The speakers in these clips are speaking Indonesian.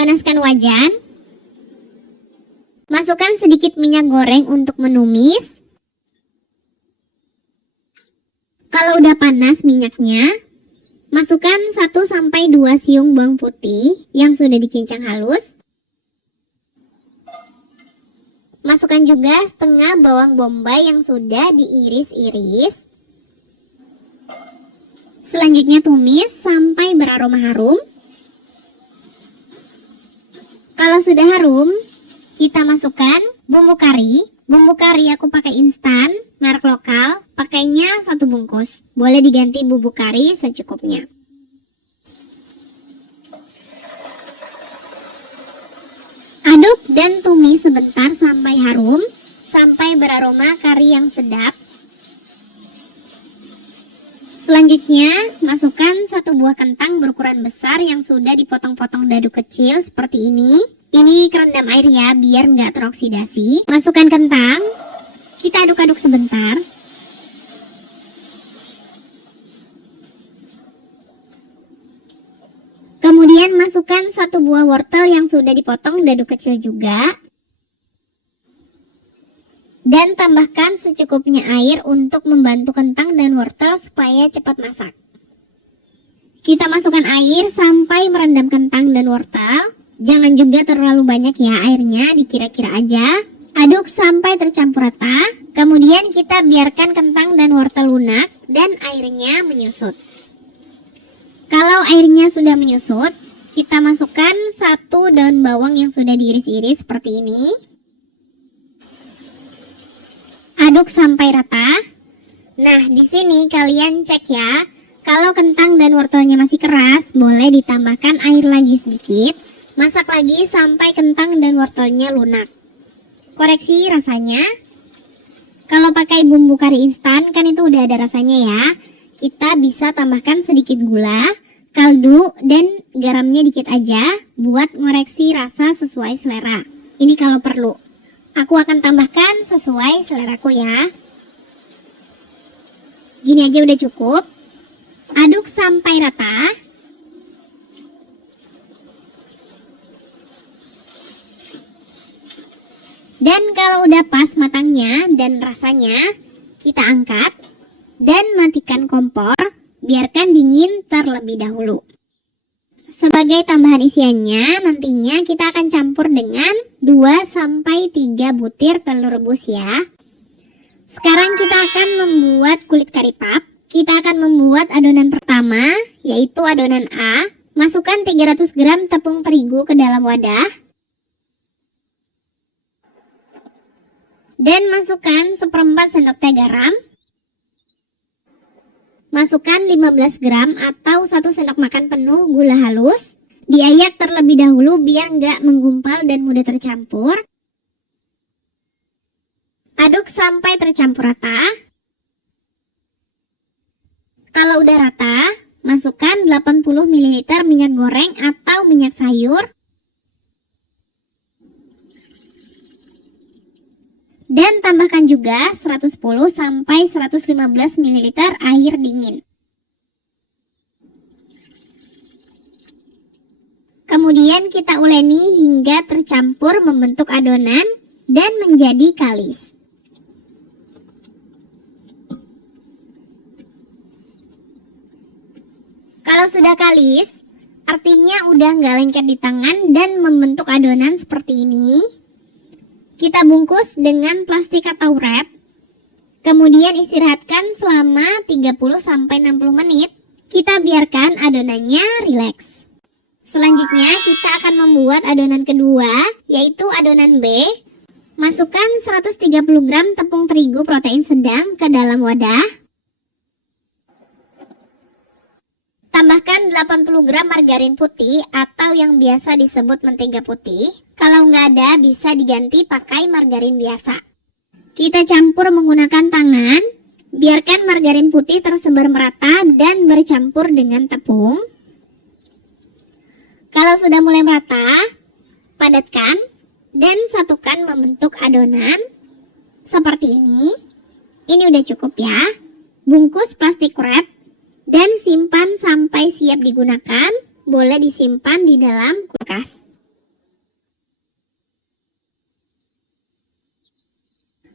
Panaskan wajan. Masukkan sedikit minyak goreng untuk menumis. Kalau udah panas minyaknya, masukkan 1-2 siung bawang putih yang sudah dicincang halus. Masukkan juga setengah bawang bombay yang sudah diiris-iris. Selanjutnya tumis sampai beraroma harum. Kalau sudah harum, kita masukkan bumbu kari. Bumbu kari aku pakai instan, merek lokal, pakainya 1 bungkus. Boleh diganti bumbu kari secukupnya. Aduk dan tumis sebentar sampai harum, sampai beraroma kari yang sedap. Selanjutnya, masukkan 1 buah kentang berukuran besar yang sudah dipotong-potong dadu kecil seperti ini. Ini kerendam air ya, biar nggak teroksidasi. Masukkan kentang, kita aduk-aduk sebentar. Kemudian masukkan 1 buah wortel yang sudah dipotong dadu kecil juga. Dan tambahkan secukupnya air untuk membantu kentang dan wortel supaya cepat masak. Kita masukkan air sampai merendam kentang dan wortel. Jangan juga terlalu banyak ya airnya, dikira-kira aja. Aduk sampai tercampur rata. Kemudian kita biarkan kentang dan wortel lunak dan airnya menyusut. Kalau airnya sudah menyusut, kita masukkan 1 daun bawang yang sudah diiris-iris seperti ini. Aduk sampai rata. Nah, di sini kalian cek ya. Kalau kentang dan wortelnya masih keras, boleh ditambahkan air lagi sedikit. Masak lagi sampai kentang dan wortelnya lunak. Koreksi rasanya. Kalau pakai bumbu kari instan kan itu udah ada rasanya ya. Kita bisa tambahkan sedikit gula, kaldu, dan garamnya dikit aja buat ngoreksi rasa sesuai selera. Ini kalau perlu. Aku akan tambahkan sesuai seleraku ya. Gini aja udah cukup. Aduk sampai rata. Dan kalau udah pas matangnya dan rasanya, kita angkat dan matikan kompor, biarkan dingin terlebih dahulu. Sebagai tambahan isiannya, nantinya kita akan campur dengan 2-3 butir telur rebus ya. Sekarang kita akan membuat kulit kari pap. Kita akan membuat adonan pertama, yaitu adonan A. Masukkan 300 gram tepung terigu ke dalam wadah. Dan masukkan 1/4 sendok teh garam. Masukkan 15 gram atau 1 sendok makan penuh gula halus. Diayak terlebih dahulu biar nggak menggumpal dan mudah tercampur. Aduk sampai tercampur rata. Kalau udah rata, masukkan 80 ml minyak goreng atau minyak sayur. Dan tambahkan juga 110-115 ml air dingin. Kemudian kita uleni hingga tercampur membentuk adonan dan menjadi kalis. Kalau sudah kalis, artinya udah nggak lengket di tangan dan membentuk adonan seperti ini. Kita bungkus dengan plastik atau wrap. Kemudian istirahatkan selama 30-60 menit. Kita biarkan adonannya rileks. Selanjutnya kita akan membuat adonan kedua, yaitu adonan B. Masukkan 130 gram tepung terigu protein sedang ke dalam wadah. Tambahkan 80 gram margarin putih atau yang biasa disebut mentega putih. Kalau nggak ada, bisa diganti pakai margarin biasa. Kita campur menggunakan tangan. Biarkan margarin putih tersebar merata dan bercampur dengan tepung. Kalau sudah mulai merata, padatkan dan satukan membentuk adonan seperti ini. Ini udah cukup ya. Bungkus plastik wrap dan simpan sampai siap digunakan. Boleh disimpan di dalam kulkas.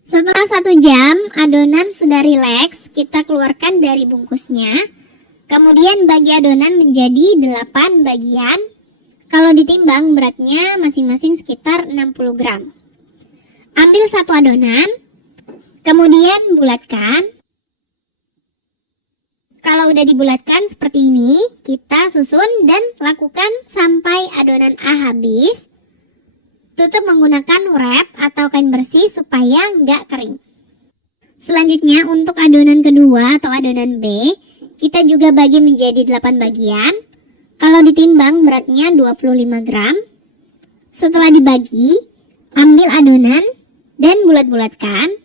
Setelah 1 jam, adonan sudah rileks, kita keluarkan dari bungkusnya. Kemudian bagi adonan menjadi 8 bagian. Kalau ditimbang beratnya masing-masing sekitar 60 gram. Ambil 1 adonan, kemudian bulatkan. Kalau udah dibulatkan seperti ini, kita susun dan lakukan sampai adonan A habis. Tutup menggunakan wrap atau kain bersih supaya nggak kering. Selanjutnya untuk adonan kedua atau adonan B, kita juga bagi menjadi 8 bagian. Kalau ditimbang beratnya 25 gram. Setelah dibagi, ambil adonan dan bulat-bulatkan.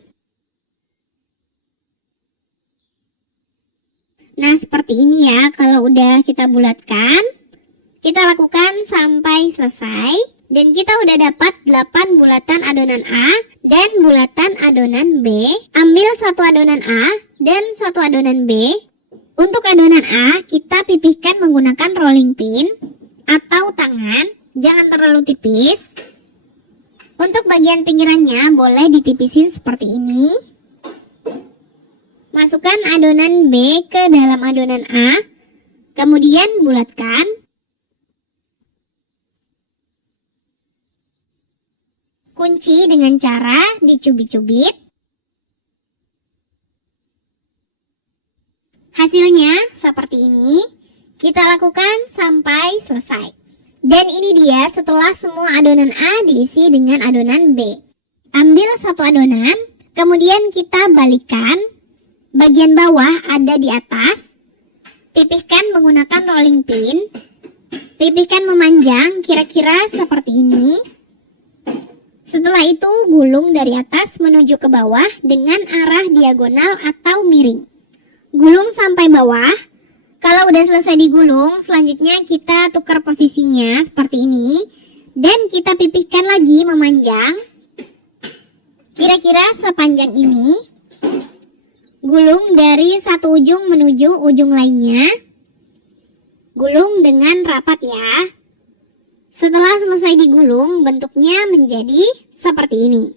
Nah, seperti ini ya. Kalau udah kita bulatkan, kita lakukan sampai selesai. Dan kita udah dapat 8 bulatan adonan A dan bulatan adonan B. Ambil 1 adonan A dan 1 adonan B. Untuk adonan A, kita pipihkan menggunakan rolling pin atau tangan. Jangan terlalu tipis. Untuk bagian pinggirannya boleh ditipisin seperti ini. Masukkan adonan B ke dalam adonan A. Kemudian bulatkan. Kunci dengan cara dicubit-cubit. Hasilnya seperti ini. Kita lakukan sampai selesai. Dan ini dia setelah semua adonan A diisi dengan adonan B. Ambil 1 adonan, kemudian kita balikkan. Bagian bawah ada di atas. Pipihkan menggunakan rolling pin. Pipihkan memanjang kira-kira seperti ini. Setelah itu gulung dari atas menuju ke bawah dengan arah diagonal atau miring. Gulung sampai bawah. Kalau udah selesai digulung, selanjutnya kita tukar posisinya seperti ini. Dan kita pipihkan lagi memanjang. Kira-kira sepanjang ini. Gulung dari satu ujung menuju ujung lainnya. Gulung dengan rapat ya. Setelah selesai digulung, bentuknya menjadi seperti ini.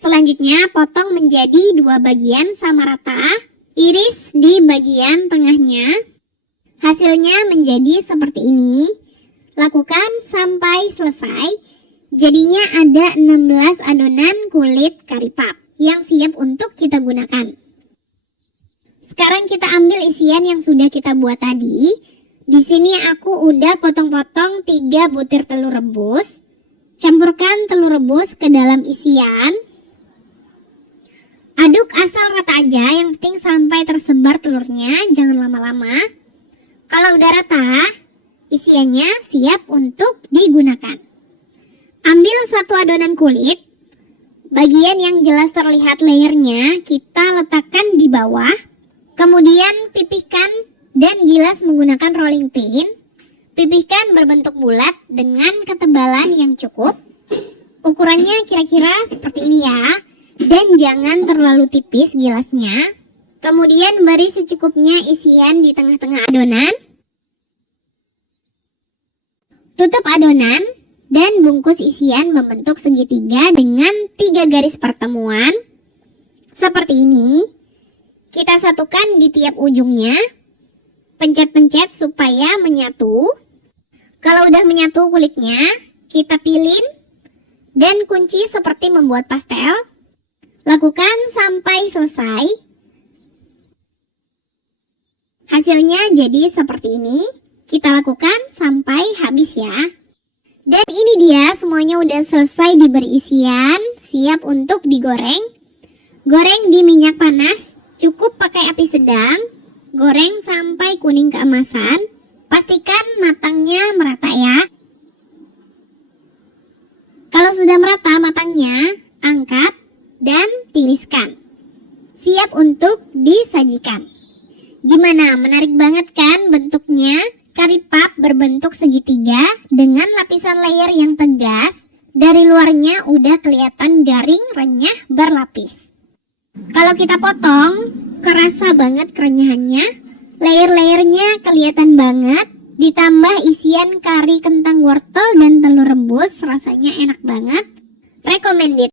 Selanjutnya, potong menjadi 2 bagian sama rata. Iris di bagian tengahnya. Hasilnya menjadi seperti ini. Lakukan sampai selesai. Jadinya ada 16 adonan kulit kari puff yang siap untuk kita gunakan. Sekarang kita ambil isian yang sudah kita buat tadi. Di sini aku udah potong-potong 3 butir telur rebus. Campurkan telur rebus ke dalam isian. Aduk asal rata aja, yang penting sampai tersebar telurnya, jangan lama-lama. Kalau udah rata, isiannya siap untuk digunakan. Ambil 1 adonan kulit. Bagian yang jelas terlihat layernya kita letakkan di bawah. Kemudian pipihkan dan gilas menggunakan rolling pin. Pipihkan berbentuk bulat dengan ketebalan yang cukup. Ukurannya kira-kira seperti ini ya. Dan jangan terlalu tipis gilasnya. Kemudian beri secukupnya isian di tengah-tengah adonan. Tutup adonan dan bungkus isian membentuk segitiga dengan 3 garis pertemuan. Seperti ini. Kita satukan di tiap ujungnya. Pencet-pencet supaya menyatu. Kalau udah menyatu kulitnya, kita pilin dan kunci seperti membuat pastel. Lakukan sampai selesai. Hasilnya jadi seperti ini. Kita lakukan sampai habis ya. Dan ini dia semuanya udah selesai diberi isian, siap untuk digoreng. Goreng di minyak panas, cukup pakai api sedang. Goreng sampai kuning keemasan. Pastikan matangnya merata ya. Kalau sudah merata matangnya, angkat dan tiriskan. Siap untuk disajikan. Gimana? Menarik banget kan bentuknya? Kari puff berbentuk segitiga dengan lapisan layer yang tegas. Dari luarnya udah kelihatan garing, renyah, berlapis. Kalau kita potong, kerasa banget kerenyahannya. Layer-layernya kelihatan banget. Ditambah isian kari kentang wortel dan telur rebus, rasanya enak banget. Recommended.